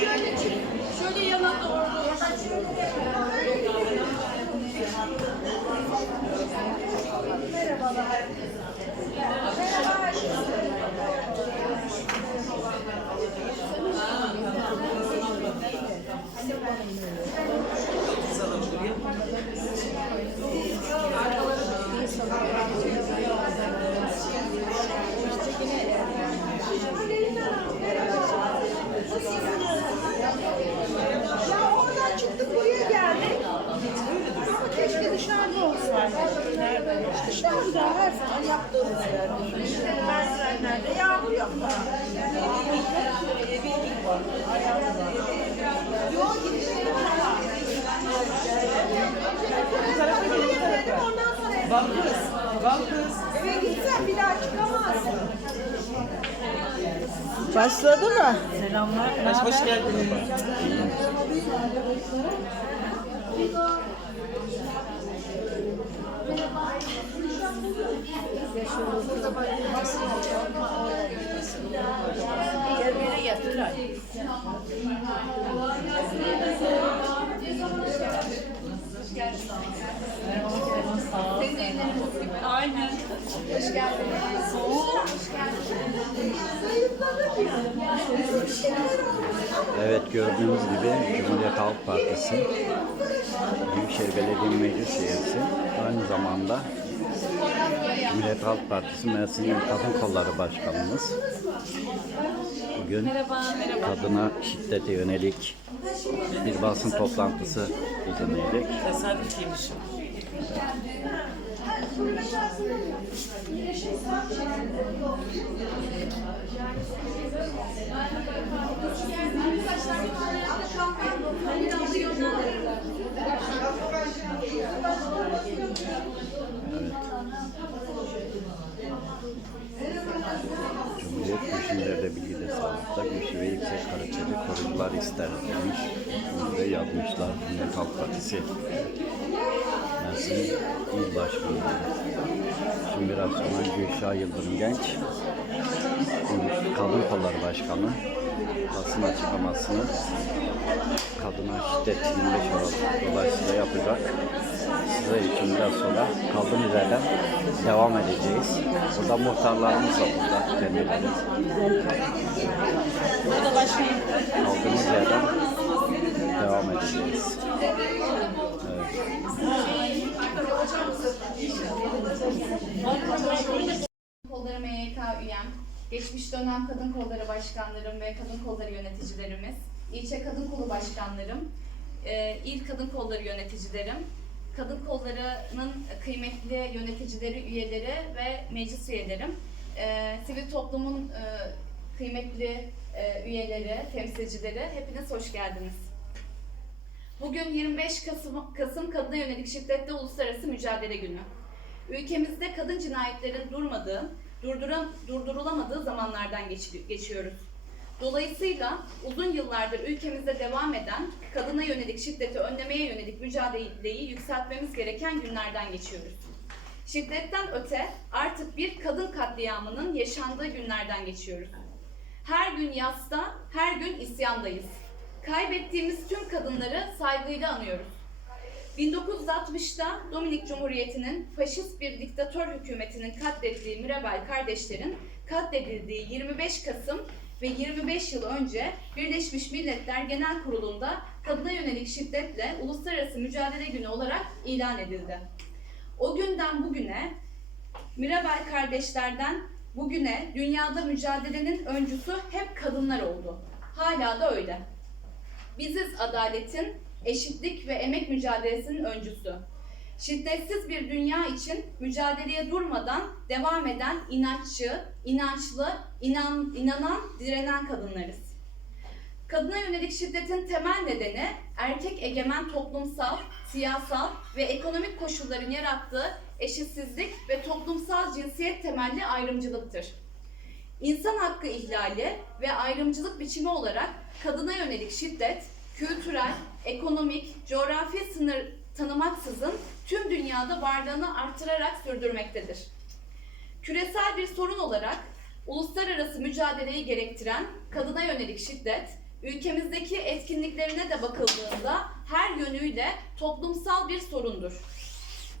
Şöyle çık. Şöyle yana doğru. Ya merdivenlerde yağmur yok da. Yol gidişleri var ama. Bu tarafa gidelim ondan sonra eve Bak kız, bak kız. Eve gitsen bir daha çıkamazsın. Başladı mı? Hoş, hoş geldiniz. Yerlere yatırlar. Senin de ellerin buz gibi. Aynen. Hoş geldiniz. Evet gördüğünüz gibi Cumhuriyet Halk Partisi Büyükşehir Belediye Meclis Üyesi aynı zamanda Cumhuriyet Halk Partisi Mersin İl Kadın Kolları Başkanımız. Bugün kadına şiddete yönelik bir basın toplantısı düzenleyecek. Tesadüfiymiş. Cumhuriyet düşüncelerde bilgide sağlıkta güçlü ve koruyucular ister demiş. Bunu da yazmışlar Cumhuriyet Halk Partisi. Mersin İl Başkanı. Şimdi biraz sonra Gülşah Yıldırım Genç, Kadın Kolları Başkanı basın açıklamasını kadına şiddet 25 Aralık dolayısıyla yapacak. Size için biraz sonra kaldığımız yerden devam edeceğiz. Burada muhtarlarımız var burada kendileri. Kaldığımız yerden devam edeceğiz. Kolları geçmiş dönem kadın kolları başkanlarım ve kadın kolları yöneticilerimiz, ilçe kadın kolu başkanlarım, e, il kadın kolları yöneticilerim, kadın kollarının kıymetli yöneticileri, üyeleri ve meclis üyelerim, e, sivil toplumun e, kıymetli e, üyeleri, temsilcileri, hepiniz hoş geldiniz. Bugün 25 Kasım, Kasım Kadına Yönelik Şiddetle Uluslararası Mücadele Günü. Ülkemizde kadın cinayetlerin durmadığı, durduran, durdurulamadığı zamanlardan geç- geçiyoruz. Dolayısıyla uzun yıllardır ülkemizde devam eden kadına yönelik şiddeti önlemeye yönelik mücadeleyi yükseltmemiz gereken günlerden geçiyoruz. Şiddetten öte artık bir kadın katliamının yaşandığı günlerden geçiyoruz. Her gün yasta, her gün isyandayız. Kaybettiğimiz tüm kadınları saygıyla anıyoruz. 1960'ta Dominik Cumhuriyeti'nin faşist bir diktatör hükümetinin katlettiği Mirabel kardeşlerin katledildiği 25 Kasım ve 25 yıl önce Birleşmiş Milletler Genel Kurulu'nda kadına yönelik şiddetle Uluslararası Mücadele Günü olarak ilan edildi. O günden bugüne Mirabel kardeşlerden bugüne dünyada mücadelenin öncüsü hep kadınlar oldu. Hala da öyle. Biziz adaletin, eşitlik ve emek mücadelesinin öncüsü. Şiddetsiz bir dünya için mücadeleye durmadan devam eden inatçı, inançlı, inan, inanan, direnen kadınlarız. Kadına yönelik şiddetin temel nedeni erkek egemen toplumsal, siyasal ve ekonomik koşulların yarattığı eşitsizlik ve toplumsal cinsiyet temelli ayrımcılıktır. İnsan hakkı ihlali ve ayrımcılık biçimi olarak kadına yönelik şiddet, kültürel, ekonomik, coğrafi sınır tanımaksızın tüm dünyada varlığını artırarak sürdürmektedir. Küresel bir sorun olarak uluslararası mücadeleyi gerektiren kadına yönelik şiddet, ülkemizdeki etkinliklerine de bakıldığında her yönüyle toplumsal bir sorundur.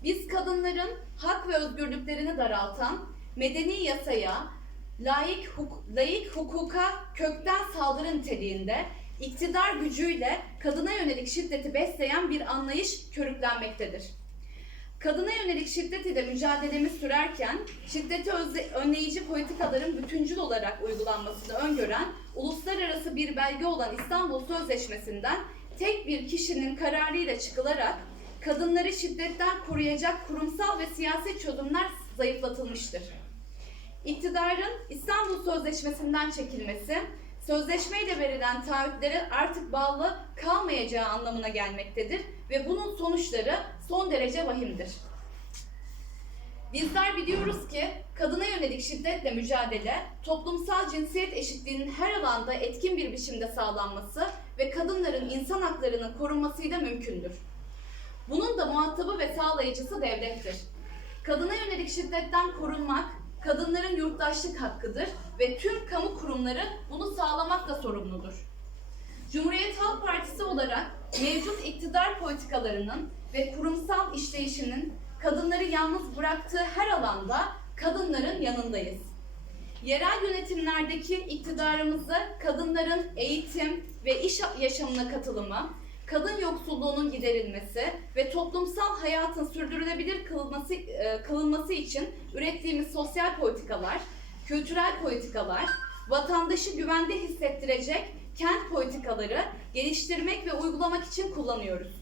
Biz kadınların hak ve özgürlüklerini daraltan, medeni yasaya, layık, huk layık hukuka kökten saldırı niteliğinde iktidar gücüyle kadına yönelik şiddeti besleyen bir anlayış körüklenmektedir. Kadına yönelik şiddet ile mücadelemiz sürerken şiddeti önleyici politikaların bütüncül olarak uygulanmasını öngören uluslararası bir belge olan İstanbul Sözleşmesi'nden tek bir kişinin kararıyla çıkılarak kadınları şiddetten koruyacak kurumsal ve siyasi çözümler zayıflatılmıştır. İktidarın İstanbul Sözleşmesi'nden çekilmesi, sözleşmeyle verilen taahhütlere artık bağlı kalmayacağı anlamına gelmektedir ve bunun sonuçları son derece vahimdir. Bizler biliyoruz ki kadına yönelik şiddetle mücadele, toplumsal cinsiyet eşitliğinin her alanda etkin bir biçimde sağlanması ve kadınların insan haklarının korunmasıyla mümkündür. Bunun da muhatabı ve sağlayıcısı devlettir. Kadına yönelik şiddetten korunmak, kadınların yurttaşlık hakkıdır ve tüm kamu kurumları bunu sağlamakla sorumludur. Cumhuriyet Halk Partisi olarak mevcut iktidar politikalarının ve kurumsal işleyişinin kadınları yalnız bıraktığı her alanda kadınların yanındayız. Yerel yönetimlerdeki iktidarımızı kadınların eğitim ve iş yaşamına katılımı, kadın yoksulluğunun giderilmesi ve toplumsal hayatın sürdürülebilir kılınması, e, kılınması için ürettiğimiz sosyal politikalar, kültürel politikalar, vatandaşı güvende hissettirecek kent politikaları geliştirmek ve uygulamak için kullanıyoruz.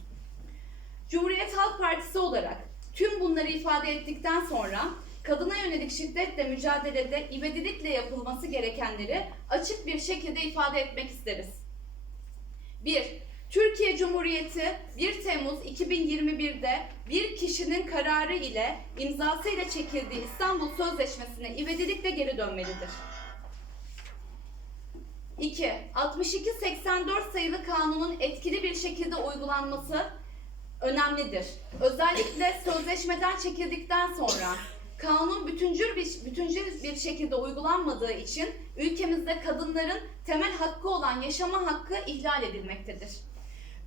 Cumhuriyet Halk Partisi olarak tüm bunları ifade ettikten sonra kadına yönelik şiddetle mücadelede ivedilikle yapılması gerekenleri açık bir şekilde ifade etmek isteriz. 1. Türkiye Cumhuriyeti 1 Temmuz 2021'de bir kişinin kararı ile imzasıyla çekildiği İstanbul Sözleşmesi'ne ivedilikle geri dönmelidir. 2. 6284 sayılı kanunun etkili bir şekilde uygulanması önemlidir. Özellikle sözleşmeden çekildikten sonra kanun bütüncül bir, bütüncül bir şekilde uygulanmadığı için ülkemizde kadınların temel hakkı olan yaşama hakkı ihlal edilmektedir.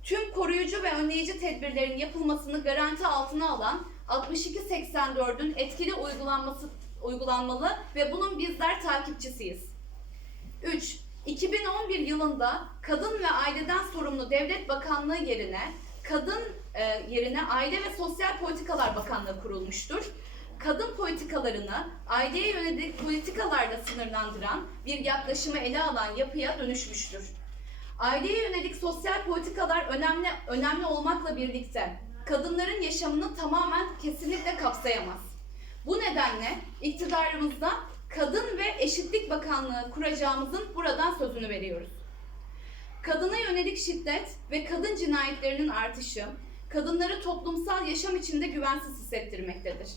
Tüm koruyucu ve önleyici tedbirlerin yapılmasını garanti altına alan 6284'ün etkili uygulanması uygulanmalı ve bunun bizler takipçisiyiz. 3. 2011 yılında Kadın ve Aileden Sorumlu Devlet Bakanlığı yerine Kadın e, yerine Aile ve Sosyal Politikalar Bakanlığı kurulmuştur. Kadın politikalarını aileye yönelik politikalarla sınırlandıran bir yaklaşımı ele alan yapıya dönüşmüştür. Aileye yönelik sosyal politikalar önemli önemli olmakla birlikte kadınların yaşamını tamamen kesinlikle kapsayamaz. Bu nedenle iktidarımızda Kadın ve Eşitlik Bakanlığı kuracağımızın buradan sözünü veriyoruz. Kadına yönelik şiddet ve kadın cinayetlerinin artışı, kadınları toplumsal yaşam içinde güvensiz hissettirmektedir.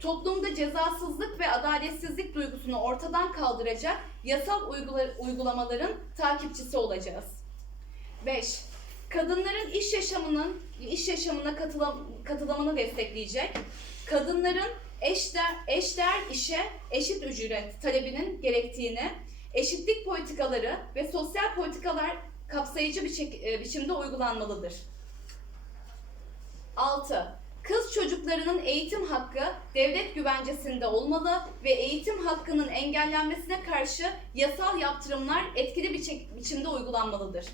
Toplumda cezasızlık ve adaletsizlik duygusunu ortadan kaldıracak yasal uygula- uygulamaların takipçisi olacağız. 5. Kadınların iş yaşamının iş yaşamına katılam- katılımını destekleyecek, kadınların eşdeğer, eşdeğer işe eşit ücret talebinin gerektiğini, eşitlik politikaları ve sosyal politikalar kapsayıcı bir e, biçimde uygulanmalıdır. 6. Kız çocuklarının eğitim hakkı devlet güvencesinde olmalı ve eğitim hakkının engellenmesine karşı yasal yaptırımlar etkili bir biçimde uygulanmalıdır.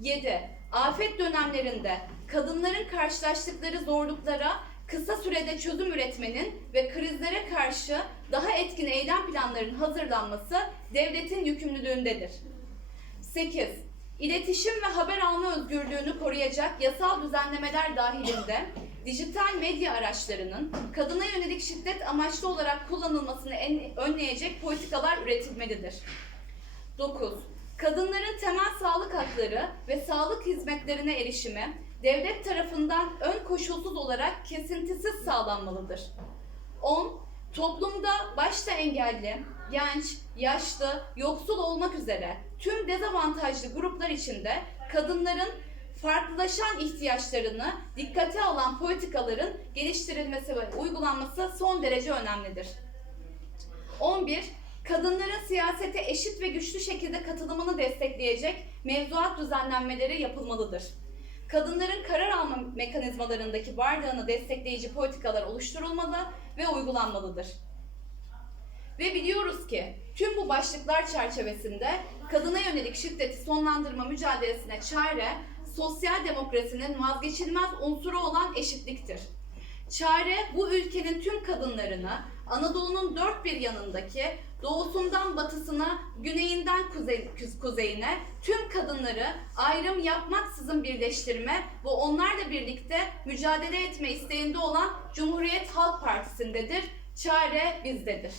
7. Afet dönemlerinde kadınların karşılaştıkları zorluklara kısa sürede çözüm üretmenin ve krizlere karşı daha etkin eylem planlarının hazırlanması devletin yükümlülüğündedir. 8. İletişim ve haber alma özgürlüğünü koruyacak yasal düzenlemeler dahilinde dijital medya araçlarının kadına yönelik şiddet amaçlı olarak kullanılmasını en- önleyecek politikalar üretilmelidir. 9. Kadınların temel sağlık hakları ve sağlık hizmetlerine erişimi devlet tarafından ön koşulsuz olarak kesintisiz sağlanmalıdır. 10. Toplumda başta engelli, genç, yaşlı, yoksul olmak üzere tüm dezavantajlı gruplar içinde kadınların farklılaşan ihtiyaçlarını dikkate alan politikaların geliştirilmesi ve uygulanması son derece önemlidir. 11. kadınların siyasete eşit ve güçlü şekilde katılımını destekleyecek mevzuat düzenlenmeleri yapılmalıdır. Kadınların karar alma mekanizmalarındaki varlığını destekleyici politikalar oluşturulmalı ve uygulanmalıdır. Ve biliyoruz ki tüm bu başlıklar çerçevesinde kadına yönelik şiddeti sonlandırma mücadelesine çare sosyal demokrasinin vazgeçilmez unsuru olan eşitliktir. Çare bu ülkenin tüm kadınlarını Anadolu'nun dört bir yanındaki doğusundan batısına, güneyinden kuzey- kuz- kuzeyine tüm kadınları ayrım yapmaksızın birleştirme ve onlarla birlikte mücadele etme isteğinde olan Cumhuriyet Halk Partisi'ndedir. Çare bizdedir.